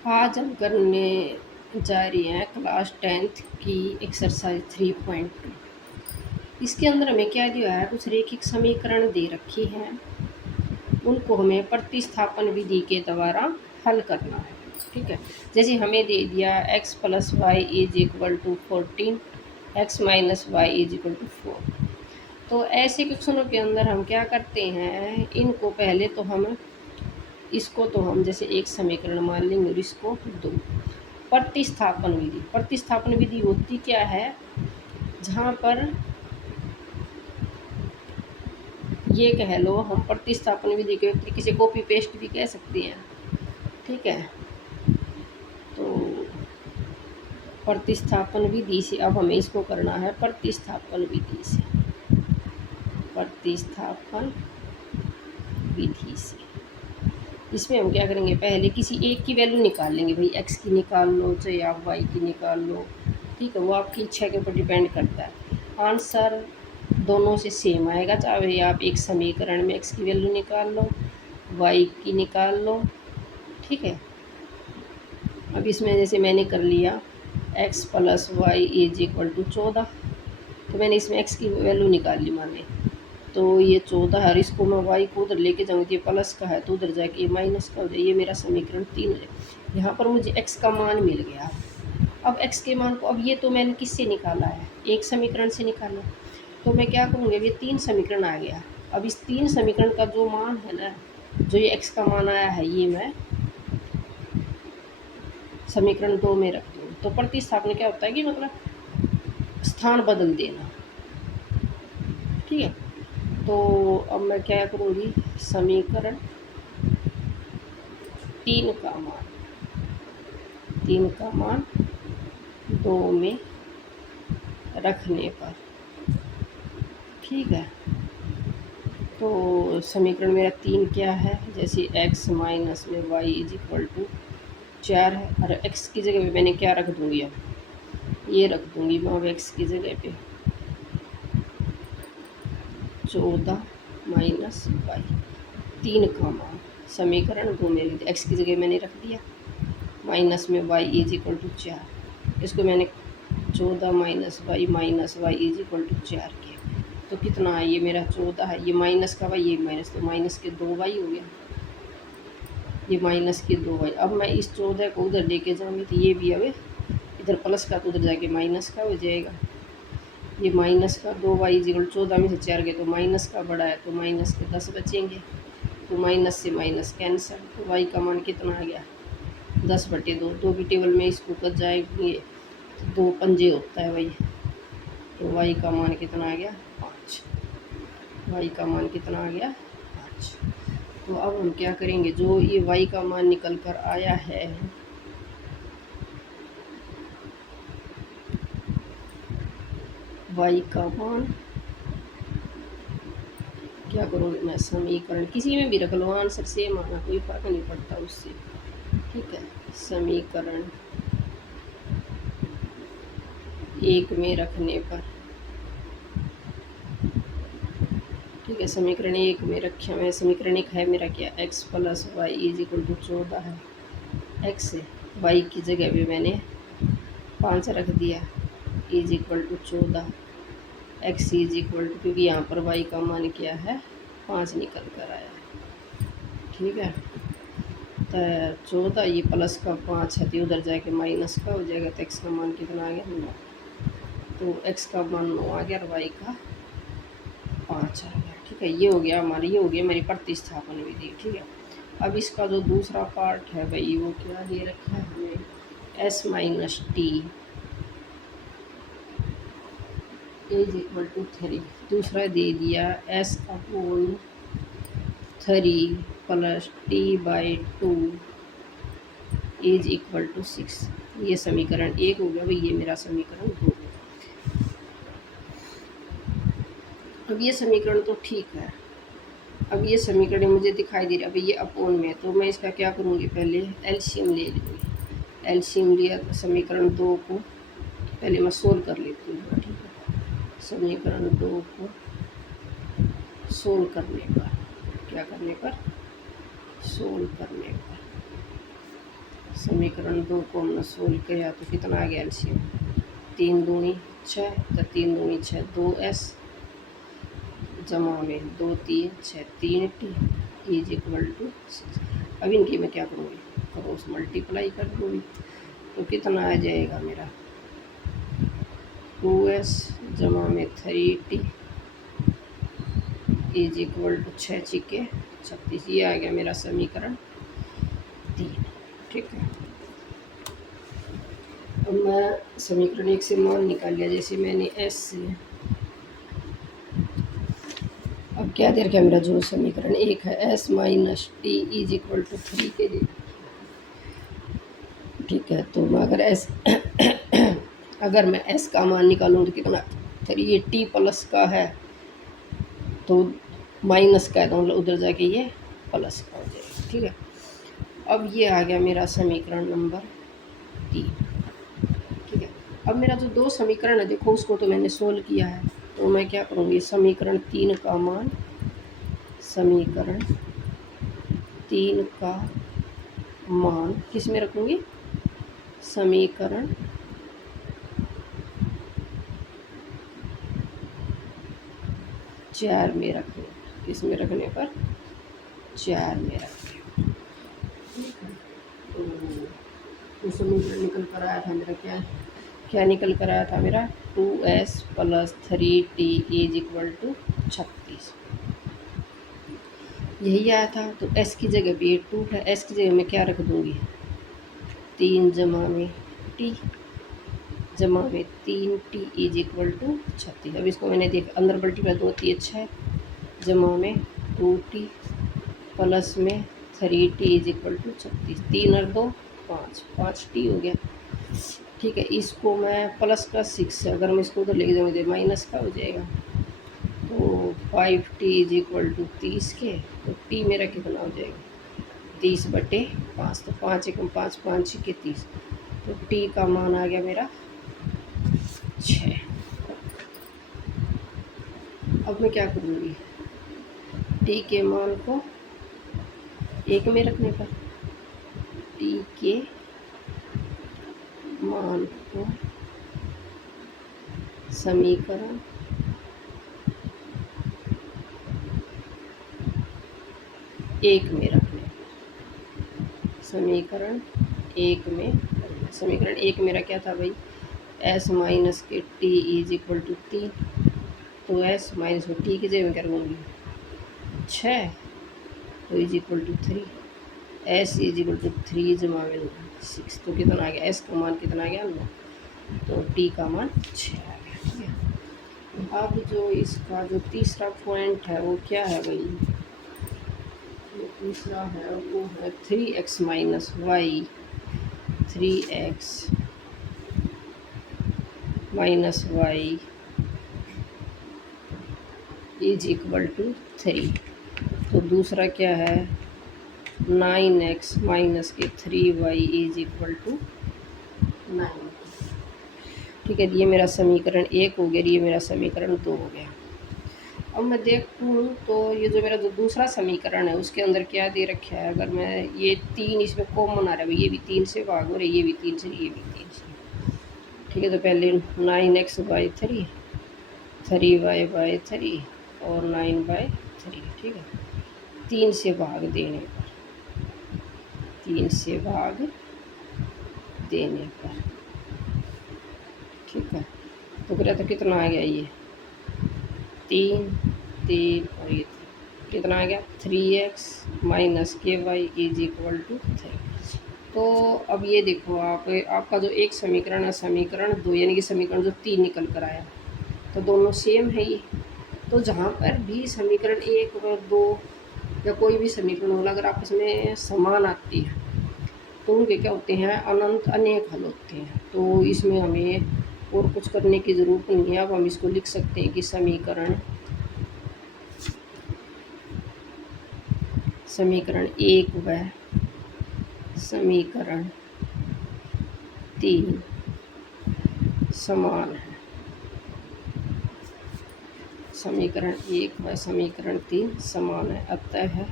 आज हम करने जा रहे हैं क्लास 10th की एक्सरसाइज 3.2। इसके अंदर हमें क्या दिया है, कुछ रैखिक समीकरण दे रखी हैं, उनको हमें प्रतिस्थापन विधि के द्वारा हल करना है। ठीक है, जैसे हमें दे दिया x + y = 14, x - y = 4। तो ऐसे क्वेश्चनों के अंदर हम क्या करते हैं, इनको पहले तो हम इसको तो हम जैसे एक समीकरण मान लेंगे और इसको दो। प्रतिस्थापन विधि होती क्या है, जहाँ पर ये कह लो, हम प्रतिस्थापन विधि के तरीके से कॉपी पेस्ट भी कह सकते हैं। ठीक है, तो प्रतिस्थापन विधि से अब हमें इसको करना है प्रतिस्थापन विधि से। प्रतिस्थापन विधि से इसमें हम क्या करेंगे, पहले किसी एक की वैल्यू निकाल लेंगे। भाई x की निकाल लो, चाहे आप y की निकाल लो। ठीक है, वो आपकी इच्छा के ऊपर डिपेंड करता है। आंसर दोनों से सेम आएगा, चाहे आप एक समीकरण में x की वैल्यू निकाल लो, y की निकाल लो। ठीक है, अब इसमें जैसे मैंने कर लिया x + y = 14, तो मैंने इसमें x की वैल्यू निकाल ली माने, तो ये 14 है और इसको मैं y को उधर लेके जाऊँगी तो ये प्लस का है, तो उधर जाके ये माइनस का हो जाए। ये मेरा समीकरण 3 हो जाए। यहाँ पर मुझे x का मान मिल गया। अब x के मान को, अब ये तो मैंने किससे निकाला है, एक समीकरण से निकाला। तो मैं क्या करूँगी, अब ये 3 समीकरण आ गया। अब इस 3 समीकरण का जो मान है ना, जो ये x का मान आया है, ये मैं समीकरण 2 में रख दूँ। तो प्रतिस्थापन क्या होता है कि मतलब स्थान बदल देना। ठीक है, तो अब मैं क्या करूँगी, समीकरण 3 का मान 2 में रखने पर। ठीक है, तो समीकरण मेरा 3 क्या है, जैसे x - y = 4 है, और x की जगह पे मैंने क्या रख दूँगी, अब ये रख दूँगी मैं, अब x की जगह पे 14 - y। 3 का मान समीकरण 2 में लिख, x की जगह मैंने रख दिया, माइनस में y = 4। इसको मैंने 14 - y = 4 किया, तो कितना है, ये मेरा 14 है, ये माइनस का y, ये माइनस, तो माइनस के 2y हो गया, ये माइनस के 2y। अब मैं इस 14 को उधर लेके जाऊँगी तो ये भी अब इधर प्लस का, तो उधर जाके माइनस का हो जाएगा। ये माइनस का 2y = 14 में से 4 गए तो माइनस का बड़ा है, तो माइनस के 10 बचेंगे, तो माइनस से माइनस कैंसिल, तो y का मान कितना आ गया, 10/2। 2 की टेबल में इसको कट जाएंगे, 2 पंजे होता है भाई, तो y का मान कितना आ गया, 5। y का मान कितना आ गया, 5। तो अब हम क्या करेंगे, जो ये y का मान निकल कर आया है, y का मान क्या करूँगी मैं, समीकरण किसी में भी रख लो, आंसर सेम आना, कोई फर्क नहीं पड़ता उससे। ठीक है, समीकरण 1 में रखने पर। ठीक है, समीकरण 1 में रखा मैं, समीकरण 1 है मेरा क्या, x + y = 14 है। x y की जगह पे मैंने 5 रख दिया, = 14, x क्योंकि यहाँ पर y का मान क्या है, 5 निकल कर आया। ठीक है, तो 14, ये प्लस का 5 है, तो उधर जाके माइनस का हो जाएगा, तो x का मान कितना आ गया, 9। तो x का मान 9 आ गया और y का 5 आ गया। ठीक है, ये हो गया हमारी, ये हो गई मेरी प्रतिस्थापन विधि। ठीक है, अब इसका जो दूसरा पार्ट है भाई, वो क्या दे रखा है हमें, s - t = 3। दूसरा दे दिया s/3 + t/2 = 6। ये समीकरण 1 हो गया भाई, ये मेरा समीकरण 2। अब ये समीकरण तो ठीक है, अब ये समीकरण मुझे दिखाई दे रहा है, अब ये अपोन में, तो मैं इसका क्या करूँगी, पहले एलसीएम ले लूँगी। एलसीएम लिया तो समीकरण 2 को पहले मैं सोल्व कर लेती हूँ। ठीक है, समीकरण 2 को सोल्व करने पर, क्या करने पर, सोल्व करने पर समीकरण 2 को हमने सोल्व किया तो कितना आ गया एलसीएम? 3 दूनी 6, तो 3 दूनी 6 2s जमा में 2 3 6 3t इज इक्वल टू 6। अब इनकी मैं क्या करूँगी? क्रॉस मल्टीप्लाई कर दूँगी तो कितना आ जाएगा मेरा? 2s जमा में 3t इज इक्वल टू 6 छिके 36। ये आ गया मेरा समीकरण 3। ठीक है, अब मैं समीकरण 1 से मान निकाल लिया, जैसे मैंने s से। अब क्या दे रखा मेरा जो समीकरण 1 है, s minus t is equal to 3 के लिए। ठीक है, तो मैं अगर मैं s का मान निकालूँ तो कितना? 3। ये t प्लस का है तो माइनस का है तो मतलब उधर जाके ये प्लस का हो जाएगा। ठीक है, अब ये आ गया मेरा समीकरण नंबर 3। ठीक है, अब मेरा जो 2 समीकरण है देखो उसको तो मैंने सोल्व किया है, तो मैं क्या करूँगी? समीकरण 3 का मान किस में रखूँगी? समीकरण 4 में रखने। किस में रखने पर? 4 में रखने। तो समीकरण निकल कर आया था मेरा क्या निकल कर आया था मेरा? 2s plus 3t is equal to 36। यही आया था। तो s की जगह पे 2 है, s की जगह मैं क्या रख दूँगी? 3 जमा में t जमा में 3t इज इक्वल टू 36। अब इसको मैंने देख अंदर मल्टीप्लाई 2 3 6 जमा में 2t प्लस में 3t इज इक्वल टू 36। 3 और 2 5 5t हो गया। ठीक है, इसको मैं प्लस का 6 है, अगर मैं इसको उधर लेके जाऊँगी तो माइनस का हो जाएगा। तो 5t इज इक्वल टू 30 के, तो t मेरा कितना हो जाएगा? 30/5। तो 5 एकम 5 5 के 30, तो t का मान आ गया मेरा 6। अब मैं क्या करूँगी? t के मान को 1 में रखने पर t के मान को समीकरण 1 में रखने। समीकरण 1 में समीकरण 1 मेरा क्या था भाई? s माइनस के t इज इक्वल टू 3, तो s माइनस में t की जगह में क्या करूँगी? 6 तो is equal to 3। s is equal to 3 जमा में 6, तो कितना आ गया? s का मान कितना आ गया? 9। तो t का मान 6 आ गया। ठीक है, अब जो इसका जो तीसरा पॉइंट है वो क्या है भाई? जो तीसरा है वो है 3x minus y 3x minus y is equal to 3। तो दूसरा क्या है? 9x माइनस के 3y इज इक्वल टू 9। ठीक है, ये मेरा समीकरण 1 हो गया, ये मेरा समीकरण 2 हो गया। अब मैं देखूँ तो ये जो मेरा जो दूसरा समीकरण है उसके अंदर क्या दे रखा है? अगर मैं ये 3 इसमें कॉमन आ रहा है, ये भी 3 से भाग हो रहा है, ये भी 3 से, ये भी 3 से। ठीक है, तो पहले 9x/3 3y/3 और 9/3। ठीक है, 3 से भाग देने पर 3 से भाग देने पर ठीक है, तो करा तो कितना आ गया? ये 3 3 और ये कितना आ गया? 3x माइनस के वाई इज इक्वल टू 3। तो अब ये देखो आपका जो एक समीकरण है समीकरण 2, यानी कि समीकरण जो 3 निकल कर आया, तो दोनों सेम है ये। तो जहाँ पर भी समीकरण 1 और 2 या कोई भी समीकरण हो, अगर आपस में समान आती है तो उनके क्या होते हैं? अनंत अनेक हल होते हैं। तो इसमें हमें और कुछ करने की ज़रूरत नहीं है। अब हम इसको लिख सकते हैं कि समीकरण 1 व समीकरण 3 समान है। समीकरण 1 व समीकरण 3 समान है, अतः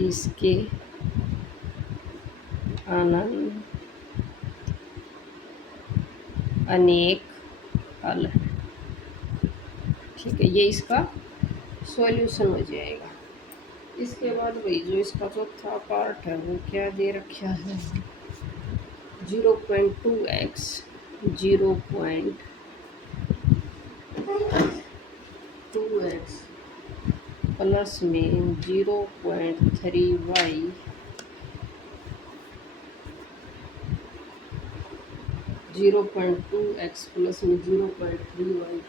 इसके अनंत अनेक हल है। ठीक है, ये इसका सॉल्यूशन हो जाएगा। इसके बाद वही जो इसका चौथा पार्ट है वो क्या दे रखा है, 0.2x 0.2x प्लस में 0.3y 0.2x प्लस में 0.3y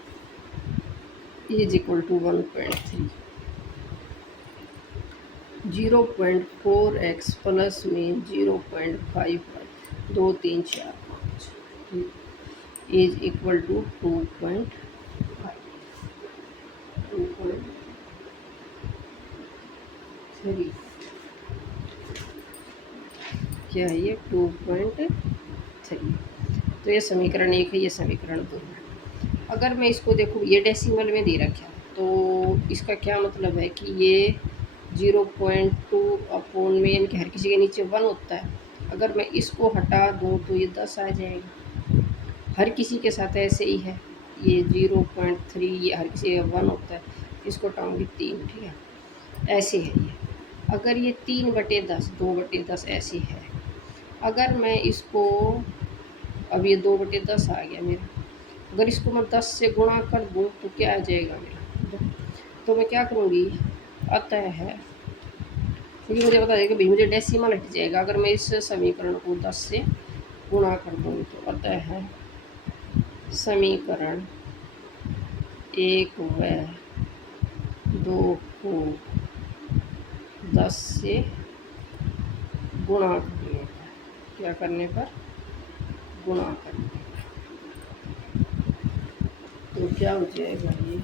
is equal to 1.3। 0.4x plus में 0.5y 2 3 4 5 इज इक्वल टू 2.5 2.3 क्या है ये 2.3। तो ये समीकरण 1 है, ये समीकरण 2 है। अगर मैं इसको देखूँ, ये डेसिमल में दे रखा है, तो इसका क्या मतलब है कि ये 0.2 अपॉन में यानी कि हर किसी के नीचे 1 होता है। अगर मैं इसको हटा दूँ तो ये 10 आ जाएगा। हर किसी के साथ ऐसे ही है, ये 0.3 ये हर किसी का 1 होता है, इसको हटाऊँगी 3। ठीक है, ऐसे है ये। अगर ये 3/10 2/10 ऐसे है, अगर मैं इसको, अब ये 2/10 आ गया मेरा, अगर इसको मैं 10 से गुणा कर दूँ तो क्या आ जाएगा मेरा, तो मैं क्या करूँगी, अतः है, क्योंकि मुझे पता है कि भाई मुझे डेसिमल हट जाएगा। अगर मैं इस समीकरण को 10 से गुणा कर दूँ तो अतः है समीकरण 1 व 2 को 10 से गुणा करने पर, क्या करने पर, गुणा करने पर, तो क्या हो जाएगा ये,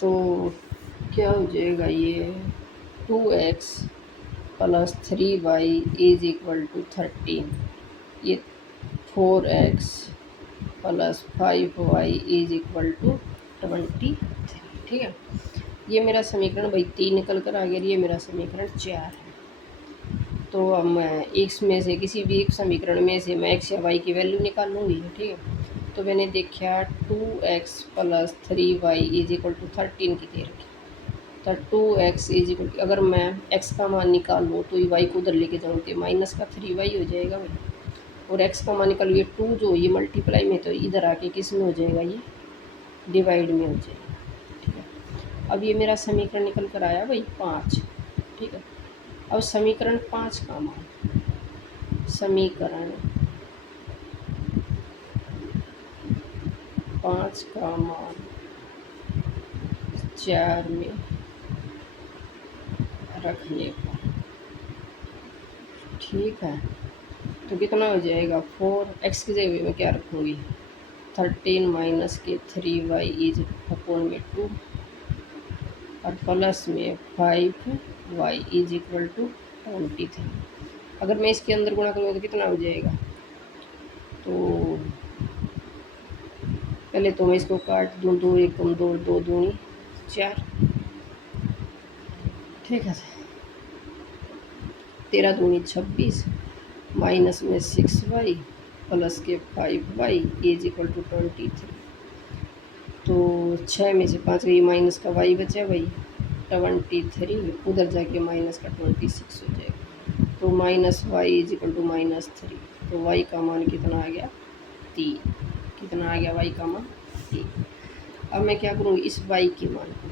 तो क्या हो जाएगा ये 2x plus 3y is equal to 13, ये 4x plus 5y is equal to 23। ठीक है, ये मेरा समीकरण भाई 3 निकल कर आ गया, ये मेरा समीकरण 4 है। तो अब मैं इसमें से किसी भी एक समीकरण में से मैं x या y की वैल्यू निकाल लूँगी। ठीक है, तो मैंने देखा 2x plus 3y is equal to 13 की दे रखी, तो 2x इज इक्वल, अगर मैं x का मान निकाल लूँ तो ये y को उधर लेके जाऊँ तो माइनस का 3y हो जाएगा भाई, और x का मान निकाल, ये 2 जो ये मल्टीप्लाई में, तो इधर आके किस में हो जाएगा, ये डिवाइड में हो जाएगा। ठीक है, अब ये मेरा समीकरण निकल कर आया भाई 5। ठीक है, अब समीकरण 5 का मान, समीकरण 5 का मान 4 में रखने पर, ठीक है, तो कितना हो जाएगा 4x की जगह में क्या रखूँगी 13 माइनस के 3y इज अपॉन में 2 और प्लस में 5y इज इक्वल टू 23। अगर मैं इसके अंदर गुणा करूँगा तो कितना हो जाएगा, तो पहले तो मैं इसको काट दूँ, 2 1 कम 2 2 दूनी 4। ठीक है, 13 दूनी 26 माइनस में 6y प्लस के 5y इज इक्वल टू 23। तो 6 में से 5 गई, माइनस का y बचा भाई 23, उधर जाके माइनस का 26 हो जाएगा, तो minus y is equal to -3। तो y का मान कितना आ गया 3, कितना आ गया y का मान 3। अब मैं क्या करूँगी, इस y के मान को,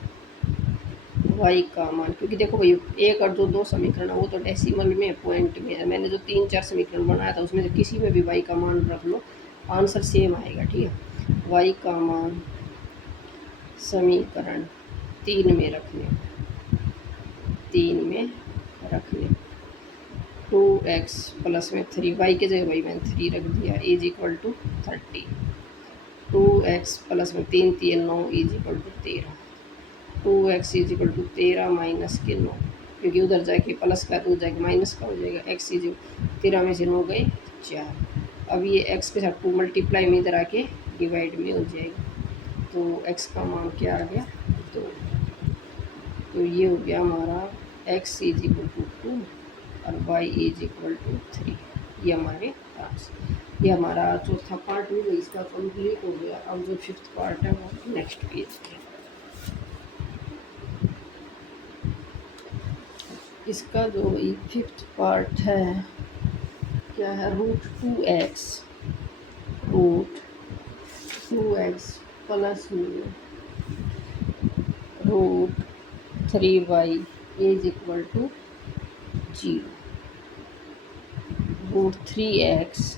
y का मान, क्योंकि देखो भाई 1 और 2 समीकरण है, वो तो डेसिमल में पॉइंट में है, मैंने जो 3 4 समीकरण बनाया था उसमें से किसी में भी y का मान रख लो, आंसर सेम आएगा। ठीक है, y का मान समीकरण 3 में रखने, 3 में रखने 2x प्लस में 3y के जगह भाई मैंने 3 रख दिया is equal to 30, 2x plus में 3 3 9 is equal to 13, 2x is equal to 13 minus के 9, क्योंकि उधर जाके प्लस का तो जाके माइनस का हो जाएगा, x इज 13 में से 9 गए 4, अब ये x के साथ 2 मल्टीप्लाई में इधर आके डिवाइड में हो जाएगा, तो x का मान क्या आ गया 2। तो ये हो गया हमारा x इज इक्वल टू 2 और y इज इक्वल टू 3। ये हमारे पास, ये हमारा चौथा पार्ट भी इसका कंप्लीट हो गया। अब जो 5th पार्ट है वो नेक्स्ट पेज पे। इसका जो 5th पार्ट है क्या है, √2x प्लस में √3y is equal to 0। √3x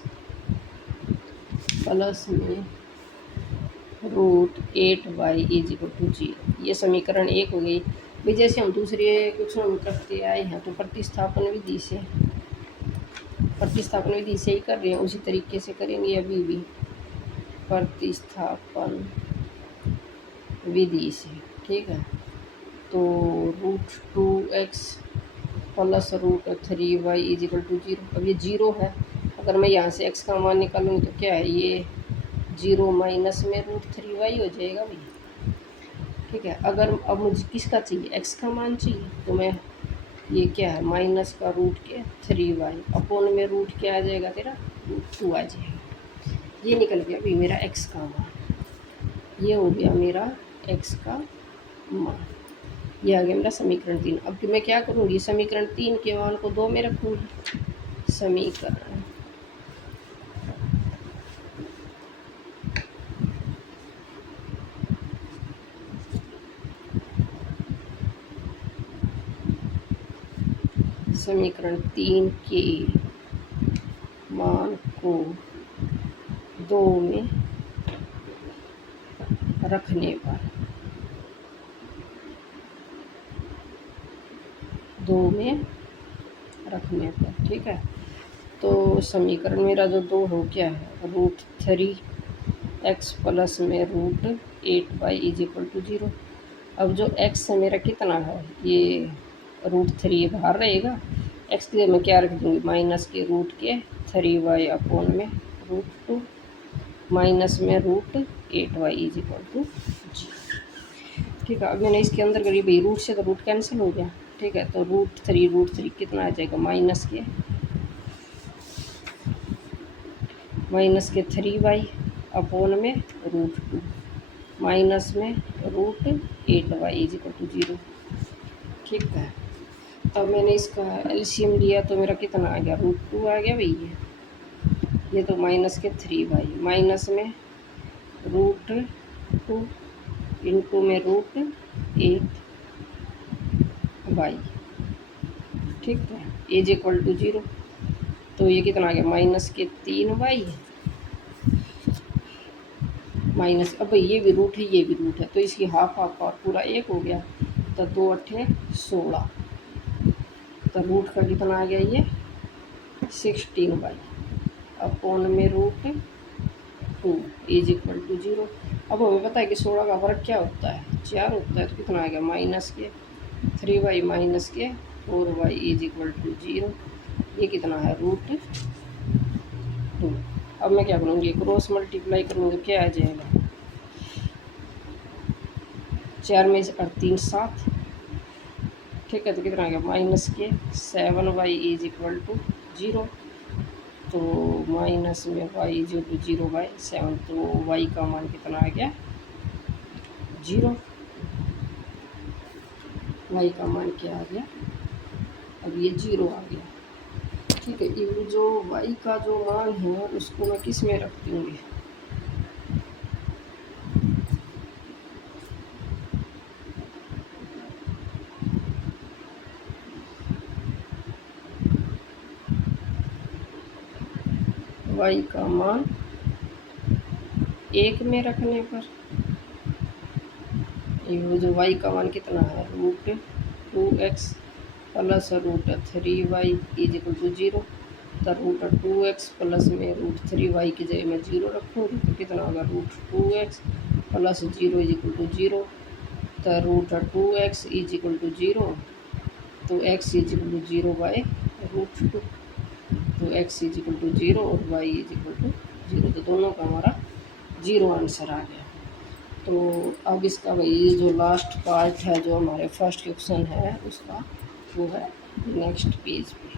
plus में √8y इज इक्वल टू 0। ये समीकरण 1 हो गई भाई। जैसे हम दूसरे क्वेश्चन करते आए हैं तो प्रतिस्थापन विधि से ही कर रहे हैं, उसी तरीके से करेंगे अभी भी प्रतिस्थापन विधि से। ठीक है, तो √2x plus √3y is equal to 0। अब ये 0 है, अगर मैं यहाँ से x का मान निकालूँगी तो क्या है, ये 0 माइनस में √3y हो जाएगा भाई। ठीक है, अगर अब मुझे किसका चाहिए, x का मान चाहिए, तो मैं ये क्या है माइनस का रूट के 3y अपोन में रूट क्या आ जाएगा तेरा √2 आ जाएगा। ये निकल गया भाई मेरा x का मान। ये हो गया मेरा x का मान, ये आ गया मेरा समीकरण 3। अब मैं क्या करूँगी, समीकरण 3 के मान को 2 में रखूँगी। समीकरण 3 के मान को 2 में रखने पर 2 में रखने पर ठीक है, तो समीकरण मेरा जो 2 हो क्या है, √3x प्लस में √8y इज इक्वल टू 0। अब जो x है मेरा कितना है, ये √3 बाहर रहेगा, x के लिए मैं क्या रख दूँगी माइनस के रूट के 3y अपोन में √2 माइनस में √8y इज इक्वल टू 0। ठीक है, अब मैंने इसके अंदर करी भाई, रूट से तो रूट कैंसिल हो गया। ठीक है, तो √3 कितना आ जाएगा माइनस के 3y अपोन में √2 माइनस में √8y इज इक्वल टू 0। ठीक है, तब मैंने इसका एलसीएम लिया तो मेरा कितना आ गया √2 आ गया भाई। ये तो माइनस के 3y माइनस में √2 इंटू में √8y। ठीक है, इज इक्वल टू 0। तो ये कितना आ गया माइनस के 3y माइनस, अब ये भी रूट है ये भी रूट है, तो इसकी हाफ और पूरा 1 हो गया, तो 2 8 16। तो रूट का कितना आ गया ये 16y अपोन में √2 इज इक्वल टू 0। अब हमें पता है कि 16 का वर्ग क्या होता है 4 होता है, तो कितना आ गया माइनस के 3y माइनस के 4y इज इक्वल टू 0। ये कितना है √2। अब मैं क्या करूँगी, क्रॉस मल्टीप्लाई करूँगी तो क्या आ जाएगा, 4 में 3 7। ठीक है, तो कितना आ गया माइनस के 7y इज इक्वल टू 0। तो माइनस में y इज इक्वल टू 0/7, तो y का मान कितना आ गया 0। y का मान क्या आ गया, अब ये 0 आ गया। ठीक है, ये जो y का जो मान है उसको मैं किस में रख दूँगी, y का मान 1 में रखने पर ये जो y का मान कितना है √2x plus √3y is equal to 0। तो √2x प्लस में √3y की जगह मैं 0 रखूँगी, तो कितना होगा √2x plus 0 is equal to 0। तो √2x इज इक्वल टू 0, तो x इज इक्वल टू 0/√2। तो x इज इक्वल टू 0 और y इज इक्वल टू 0, तो दोनों का हमारा 0 आंसर आ गया। तो अब इसका वही जो लास्ट पार्ट है जो हमारे फर्स्ट क्वेश्चन है उसका वो है नेक्स्ट पेज पे।